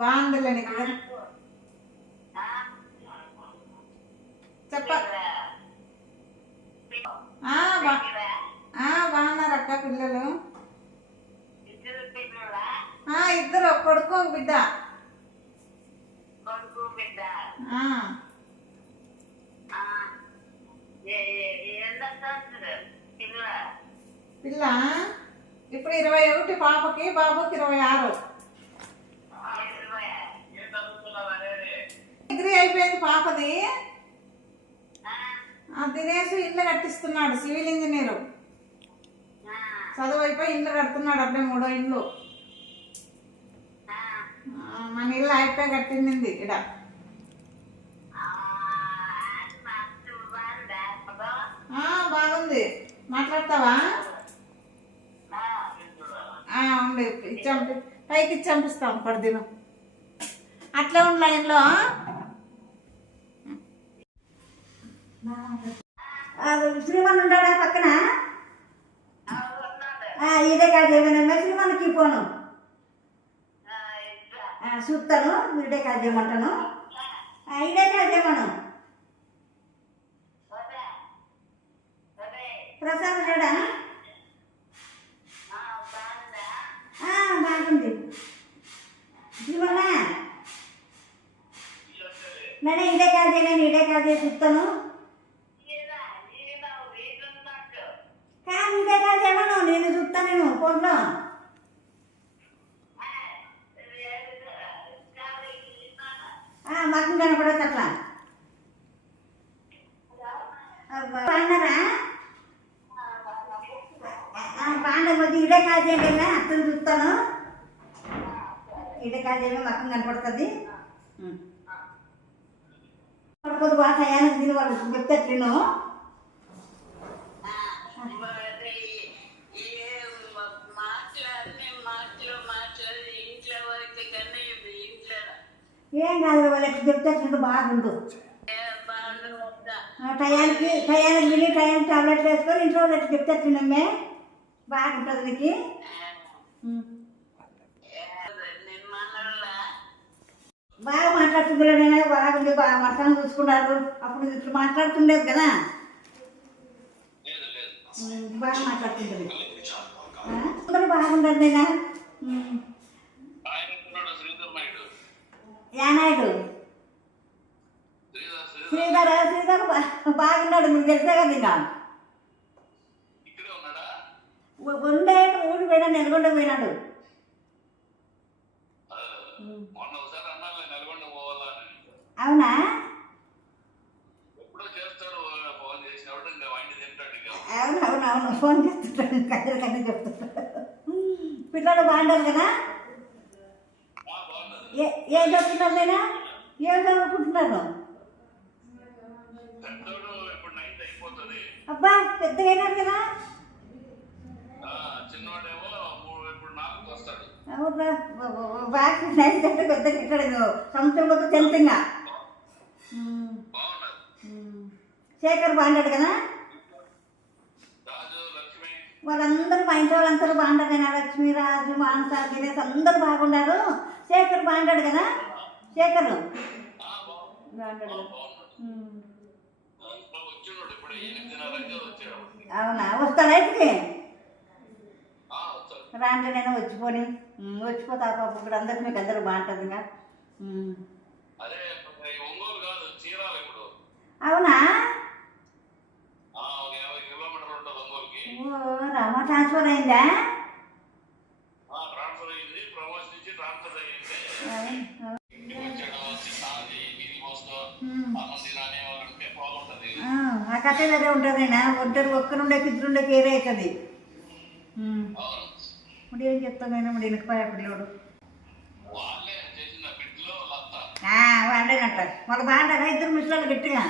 బాగుందిలే నీకు చెప్ప బాగున్నారు అక్క పిల్లలు. ఇద్దరు కొడుకు బిడ్డ. పిల్ల ఇప్పుడు 21 పాపకి, బాబుకి 26. డిగ్రీ అయిపోయింది పాపది. దినేష్ ఇల్లు కట్టిస్తున్నాడు, సివిల్ ఇంజనీరు. చదువు అయిపోయి ఇల్లు కడుతున్నాడు, అప్పుడే 3వ ఇల్లు. మన ఇల్లు అయిపోయి కట్టింది ఇక్కడ. బాగుంది. మాట్లాడతావా? ఉండి పైకి చంపిస్తాం పడిదిను. అట్లా ఉండి లైన్లో. శ్రీమన్ ఉంటాడా పక్కన? ఇదే కాదు ఏమైనా శ్రీమన్కి పోను చూస్తాను. ఇదే కాదు చేయమంటాను. ఇదే కాదు చేయమను. ప్రసాద్ చూడా? బాగుంది. శ్రీమన్నా నేనే ఇదే కాదు, నేను ఇదే కాదు చూస్తాను. కాదు ఇదే కాదు ఏమను, నేను చూస్తాను. నేను ఫోన్లో మాకు కనపడచ్చు అట్లా. బాగున్నారా? బాగుండకపోతే ఇదే కాదు ఏంటన్నా అతను చూస్తాను. ఇదే కాదు ఏమో మక్కం కనపడుతుంది. పడుకోదు బాగా టయానికి తిని వాళ్ళు చెప్తాను. ఏం కాదు వాళ్ళకి చెప్తాను బాగుండు. టయానికి తిని టయానికి టాబ్లెట్లు వేసుకొని ఇంట్లో వాళ్ళకి చెప్తానమ్మే బాగుంటుంది నీకు. బాగా మాట్లాడుతుందిలే, నేను బాగుంది. బాగా మసాలను చూసుకున్నారు. అప్పుడు ఇట్లా మాట్లాడుతుండేది కదా, బాగా మాట్లాడుతుంటుంది. అందరూ బాగుండదు. నేను యానాయుడు శ్రీధర్ బాగున్నాడు. మీకు తెలిసే కదా. ఇంకా ఉండే ఊరికి పోయినా, నెలకొండ పోయినాడు. అవునా? అవును ఫోన్ చేస్తుంటాడు. కన్నీ చెప్తుంటాడు. పిల్లలు బాగుంటారు కదా? ఏం చదువుతున్నారు? నేను ఏం చదువుకుంటున్నాను? అబ్బా పెద్దగా అయినారు కదా. బాగా నైట్ అంటే పెద్ద ఇక్కడ సంవత్సరంలో చెంతంగా. శేఖర్ బాగుంటాడు కదా? వాళ్ళందరూ మా ఇంట్లో వాళ్ళందరూ బాగుంటారు. లక్ష్మి, రాజు, మానస, దినేష్ అందరూ బాగుంటారు. శేఖర్ బాగుంటాడు కదా? శేఖర్ బాగుంటాడు. అవునా? వస్తాడా ఇప్పటికి? రాంటే నేను వచ్చిపోతా పాప. ఇప్పుడు అందరికి మీకు అందరూ బాగుంటుంది. ఇంకా అవునా? రామా ట్రాన్స్ఫర్ అయిందా? ఆ కథ వేరే ఉంటుంది. ఒక్కరుండే ఇద్దరుండే కేరే అవుతుంది. ఇప్పుడు ఏం చెప్తాను ఇప్పుడు వెనకపోయా పిల్లోడు. వాడేనంట. వాళ్ళు బాగుంటారా? ఇద్దరు ముసలాళ్ళు గట్టిగా